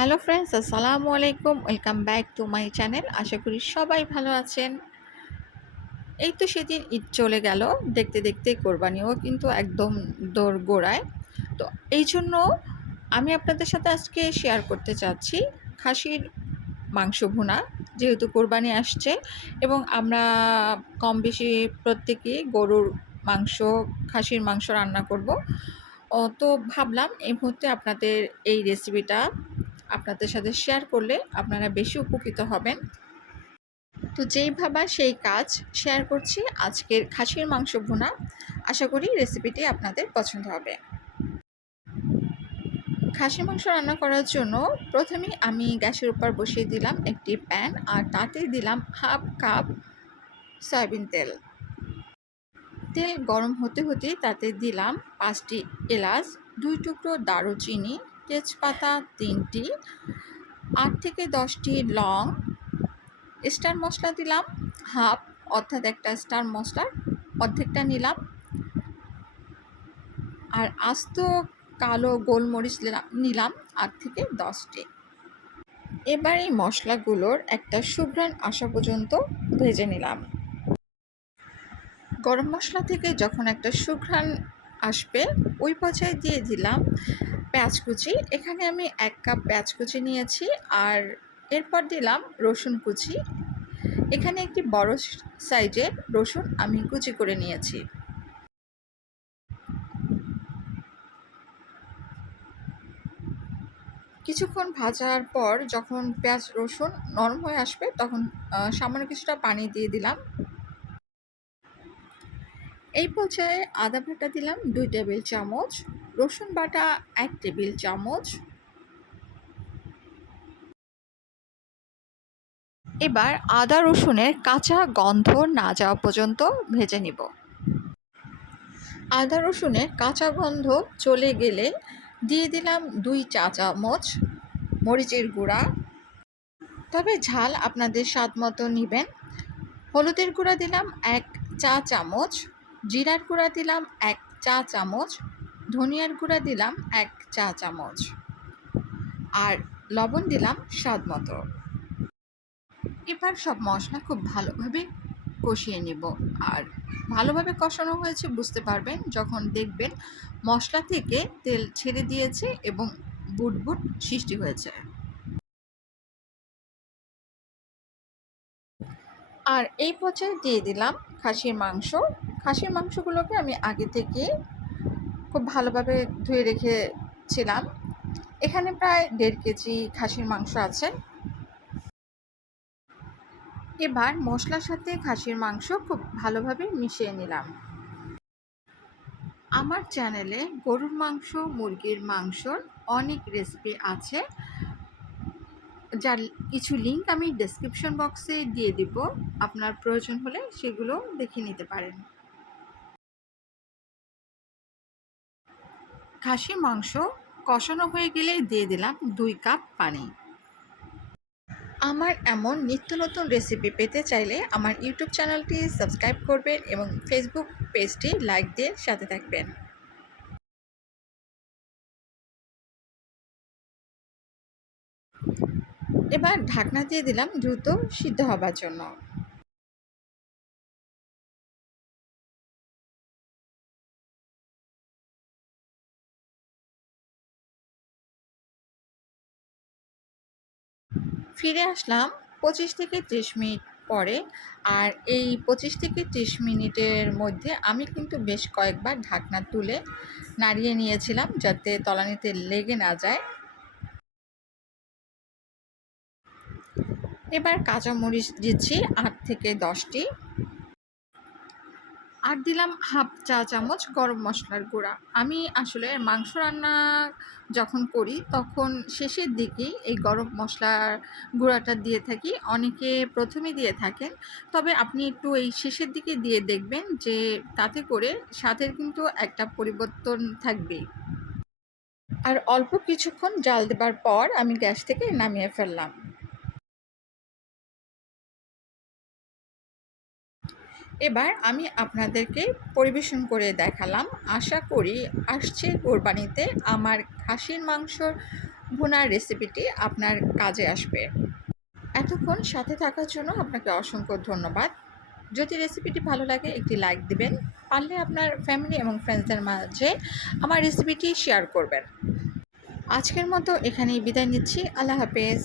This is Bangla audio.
হ্যালো ফ্রেন্ডস আসসালামু আলাইকুম welcome back to my channel আশা করি সবাই ভালো আছেন। এই তো সেদিন ঈদ চলে গেল। দেখতে দেখতে কোরবানিও কিন্তু একদম দৌড় গোড়ায় তো এই জন্য আমি আপনাদের সাথে আজকে শেয়ার করতে চাচ্ছি খাসির মাংস ভুনা। যেহেতু কোরবানি আসছে এবং আমরা কম বেশি প্রত্যেকেই গরুর মাংস, খাসির মাংস রান্না করব। তো ভাবলাম এই মুহূর্তে আপনাদের এই রেসিপিটা আপনাদের সাথে শেয়ার করলে আপনারা বেশি উপকৃত হবেন। তো যেই ভাবা সেই কাজ শেয়ার করছি আজকের খাসির মাংস ভুনা। আশা করি রেসিপিটি আপনাদের পছন্দ হবে। খাসির মাংস রান্না করার জন্য প্রথমেই আমি গ্যাসের উপর বসিয়ে দিলাম একটি প্যান আর তাতে দিলাম হাফ কাপ সয়াবিন তেল। তেল গরম হতে হতে তাতে দিলাম পাঁচটি এলাচ, দুই টুকরো দারুচিনি তেজপাতা তিনটি, আট থেকে দশটি লং। স্টার মশলা দিলাম, হাফ, অর্থাৎ একটা স্টার মশলার অর্ধেকটা নিলাম। আর আস্ত কালো গোলমরিচ নিলাম আট থেকে দশটি। এবার এই মশলাগুলোর একটা সুঘ্রাণ আসা পর্যন্ত ভেজে নিলাম। গরম মশলা থেকে যখন একটা সুঘ্রাণ আসবে, ওই পর্যায়ে দিয়ে দিলাম পেঁয়াজ কুচি। এখানে আমি এক কাপ পেঁয়াজ কুচি নিয়েছি আর এরপর দিলাম রসুন কুচি। এখানে একটি বড় সাইজের রসুন আমি কুচি করে নিয়েছি। কিছুক্ষণ ভাজার পর যখন পেঁয়াজ, রসুন নরম হয়ে আসবে তখন সামান্য কিছুটা পানি দিয়ে দিলাম। এই পর্যায়ে আদা বাটা দিলাম দুই টেবিল চামচ। রসুন বাটা, এক টেবিল চামচ। এবার আদা রসুনের কাঁচা গন্ধ না যাওয়া পর্যন্ত ভেজে নিব। আদা রসুনের কাঁচা গন্ধ চলে গেলে দিয়ে দিলাম দুই চা চামচ মরিচের গুঁড়া। তবে ঝাল আপনাদের স্বাদ মতো নেবেন। হলুদের গুঁড়া দিলাম এক চা চামচ, জিরার গুঁড়া দিলাম এক চা চামচ ধনিয়ার গুঁড়া দিলাম এক চা চামচ। আর লবণ দিলাম স্বাদ মতো। এবার সব মশলা খুব ভালোভাবে কষিয়ে নেব। আর ভালোভাবে কষানো হয়েছে বুঝতে পারবেন যখন দেখবেন মশলা থেকে তেল ছেড়ে দিয়েছে এবং বুটবুট সৃষ্টি হয়েছে। আর এই পর্যায়ে দিয়ে দিলাম খাসির মাংস। খাসির মাংসগুলোকে আমি আগে থেকে খুব ভালোভাবে ধুয়ে রেখেছিলাম। এখানে প্রায় দেড় কেজি খাসির মাংস আছে। এবার মশলার সাথে খাসির মাংস খুব ভালোভাবে মিশিয়ে নিলাম। আমার চ্যানেলে গরুর মাংস, মুরগির মাংসর অনেক রেসিপি আছে। যার কিছু লিঙ্ক আমি ডেসক্রিপশন বক্সে দিয়ে দিব। আপনার প্রয়োজন হলে সেগুলো দেখে নিতে পারেন। খাসি মাংস কষানো হয়ে গেলে দিয়ে দিলাম দুই কাপ পানি। আমার এমন নিত্য নতুন রেসিপি পেতে চাইলে আমার ইউটিউব চ্যানেলটি সাবস্ক্রাইব করবেন এবং ফেসবুক পেজটি লাইক দিয়ে সাথে থাকবেন। এবার ঢাকনা দিয়ে দিলাম দ্রুত সিদ্ধ হবার জন্য। ফিরে আসলাম পঁচিশ থেকে ত্রিশ মিনিট পরে। আর এই পঁচিশ থেকে ত্রিশ মিনিটের মধ্যে আমি কিন্তু বেশ কয়েকবার ঢাকনা তুলে নাড়িয়ে নিয়েছিলাম যাতে তলানিতে লেগে না যায়। এবার কাঁচামরিচ দিচ্ছি আট থেকে দশটি। আর দিলাম হাফ চা চামচ গরম মশলার গুঁড়া। আমি আসলে মাংস রান্না যখন করি, তখন শেষের দিকে এই গরম মশলার গুঁড়াটা দিয়ে থাকি। অনেকে প্রথমে দিয়ে থাকেন, তবে আপনি একটু এই শেষের দিকে দিয়ে দেখবেন যে তাতে করে স্বাদের কিন্তু একটা পরিবর্তন থাকবে আর অল্প কিছুক্ষণ জাল দেবার পর আমি গ্যাস থেকে নামিয়ে ফেললাম। এবার আমি আপনাদেরকে পরিবেশন করে দেখালাম। আশা করি আসছে কোরবানিতে। আমার খাসির মাংসর ভুনার রেসিপিটি আপনার কাজে আসবে। এতক্ষণ সাথে থাকার জন্য আপনাকে অসংখ্য ধন্যবাদ। যদি রেসিপিটি ভালো লাগে, একটি লাইক দিবেন। পারলে আপনার ফ্যামিলি এবং ফ্রেন্ডসদের মাঝে আমার রেসিপিটি শেয়ার করবেন। আজকের মতো এখানেই বিদায় নিচ্ছি। আল্লাহ হাফেজ।